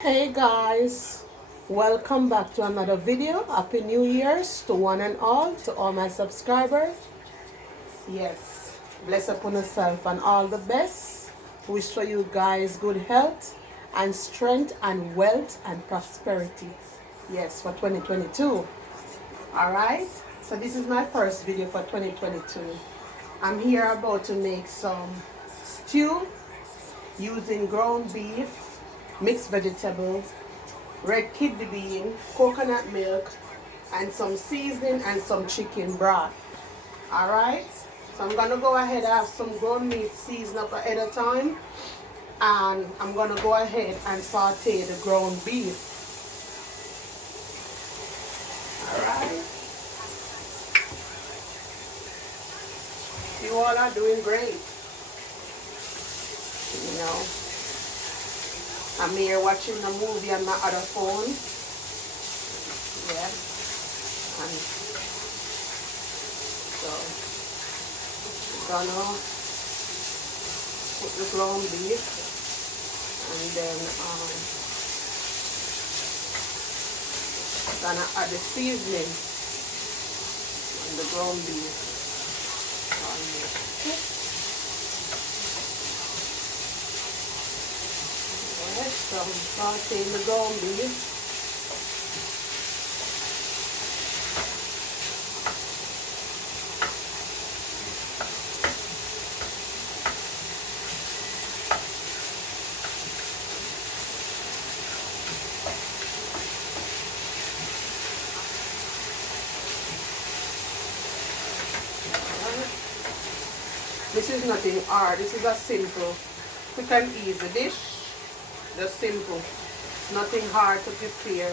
Hey guys, welcome back to another video. Happy New Year's to one and all, to all my subscribers. Yes, bless upon yourself and all the best. Wish for you guys good health and strength and wealth and prosperity. Yes, for 2022. Alright, so this is my first video for 2022. I'm here about to make some stew using ground beef, mixed vegetables, red kidney bean, coconut milk, and some seasoning and some chicken broth. Alright, so I'm gonna go ahead and have some ground meat seasoned up ahead of time, and I'm gonna go ahead and saute the ground beef. Alright, you all are doing great. You know, I'm here watching a movie on my other phone. Yeah, and so I'm gonna put the ground beef, and then gonna add the seasoning and the ground beef on this. Alright, so I'm sauteing the ground beef. This is nothing hard. This is a simple, quick and easy dish. Just simple. Nothing hard to prepare.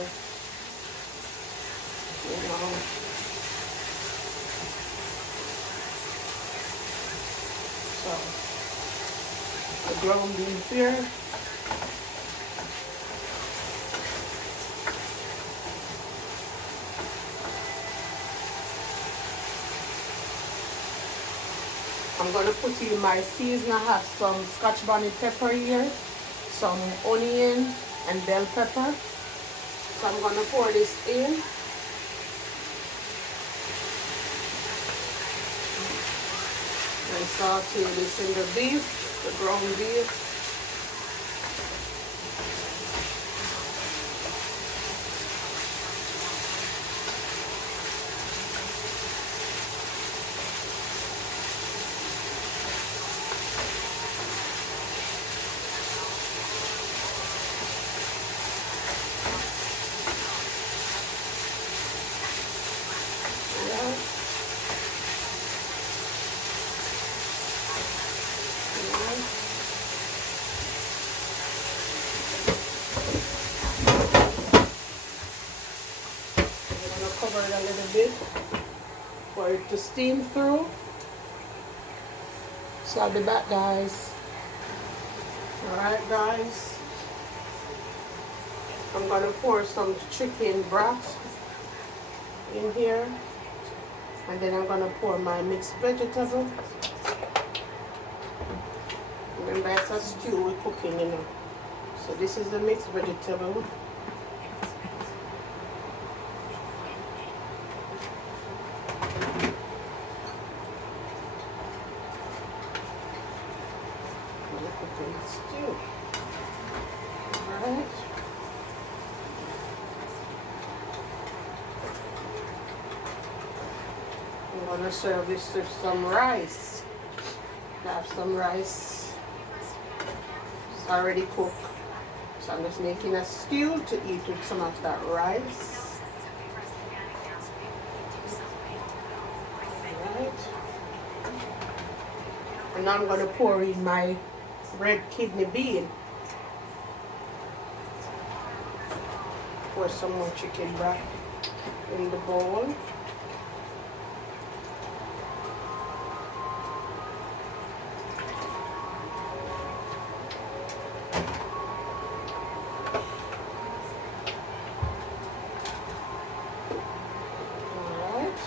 You know. So the ground beef here. I'm going to put in my season. I have some Scotch bonnet pepper here, some onion and bell pepper. So I'm going to pour this in. And saute this in the beef, the ground beef. Cover it a little bit for it to steam through. So I'll be back, guys. Alright guys, I'm gonna pour some chicken broth in here, and then I'm gonna pour my mixed vegetable. Remember, it's a stew we're cooking, you know. So this is the mixed vegetable. Stew. Alright. I'm gonna serve this with some rice. I have some rice. It's already cooked. So I'm just making a stew to eat with some of that rice. Alright. And now I'm gonna pour in my red kidney bean. Pour some more chicken broth in the bowl. Alright.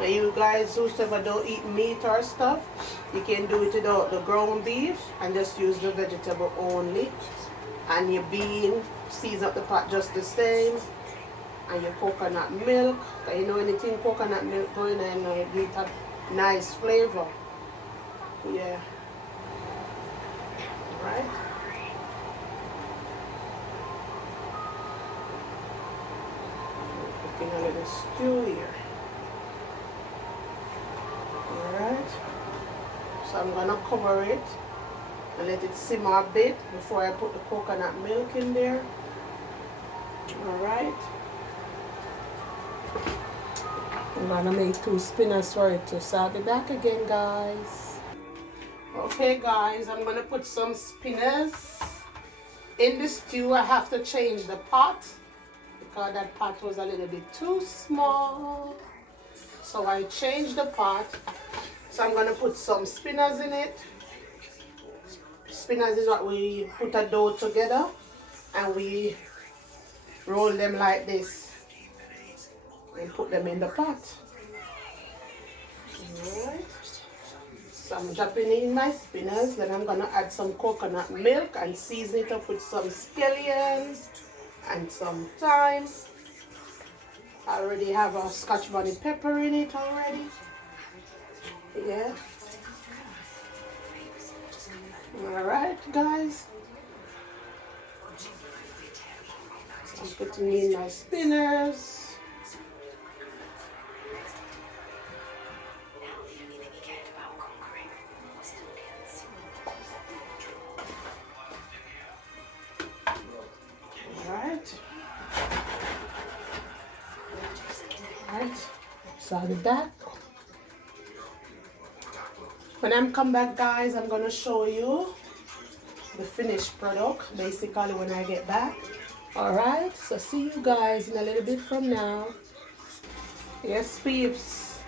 And you guys whosoever don't eat meat or stuff, you can do it without the ground beef and just use the vegetable only. And your bean, season up the pot just the same. And your coconut milk. You know anything coconut milk going in, it gives a nice flavor. Yeah. Right? Cooking a little stew here. Alright. So I'm gonna cover it and let it simmer a bit before I put the coconut milk in there. Alright. I'm gonna make 2 spinners for it too. So I'll be back again, guys. Okay guys, I'm gonna put some spinners in the stew. I have to change the pot because that pot was a little bit too small. So I changed the pot. So I'm gonna put some spinners in it. Spinners is what we put a dough together and we roll them like this and put them in the pot. Alright. So I'm dropping in my spinners, then I'm gonna add some coconut milk and season it up with some scallions and some thyme. I already have a Scotch bonnet pepper in it already. Yeah. Alright guys. So I'm putting in my spinners. So I'll be back. When I come back guys, I'm gonna show you the finished product basically when I get back. Alright, so see you guys in a little bit from now. Yes peeps,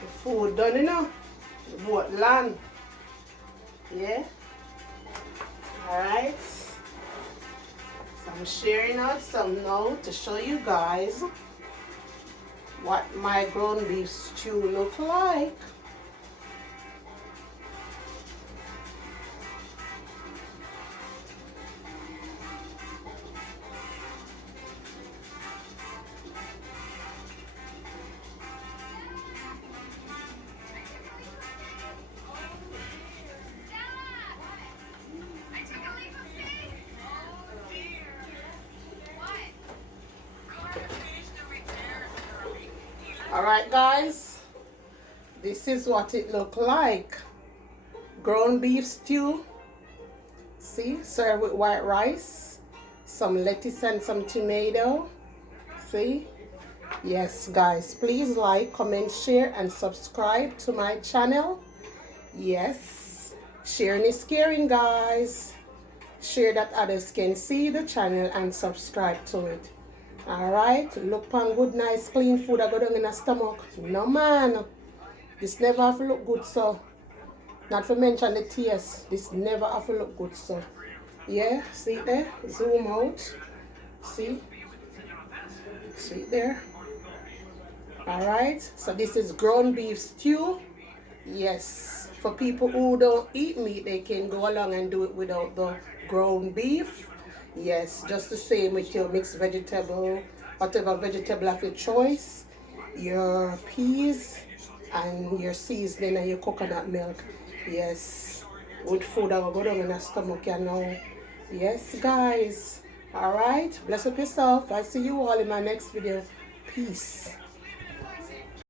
the food done, you know, the boat land. Yeah. Alright, so I'm sharing out some now to show you guys what my ground beef stew look like. Alright guys, this is what it look like. Ground beef stew. See, served with white rice, some lettuce and some tomato. See? Yes guys, please like, comment, share and subscribe to my channel. Yes, sharing is caring guys. Share that others can see the channel and subscribe to it. Alright, look pan good, nice, clean food I go down in the stomach. No man, this never have to look good, so. Not to mention the taste, this never have to look good, so. Yeah, see there, zoom out. See? See there. Alright, so this is ground beef stew. Yes, for people who don't eat meat, they can go along and do it without the ground beef. Yes, just the same with your mixed vegetable, whatever vegetable of your choice, your peas, and your seasoning and your coconut milk. Yes, good food that will go down in the stomach, you know. Yes, guys. Alright, bless up yourself. I'll see you all in my next video. Peace.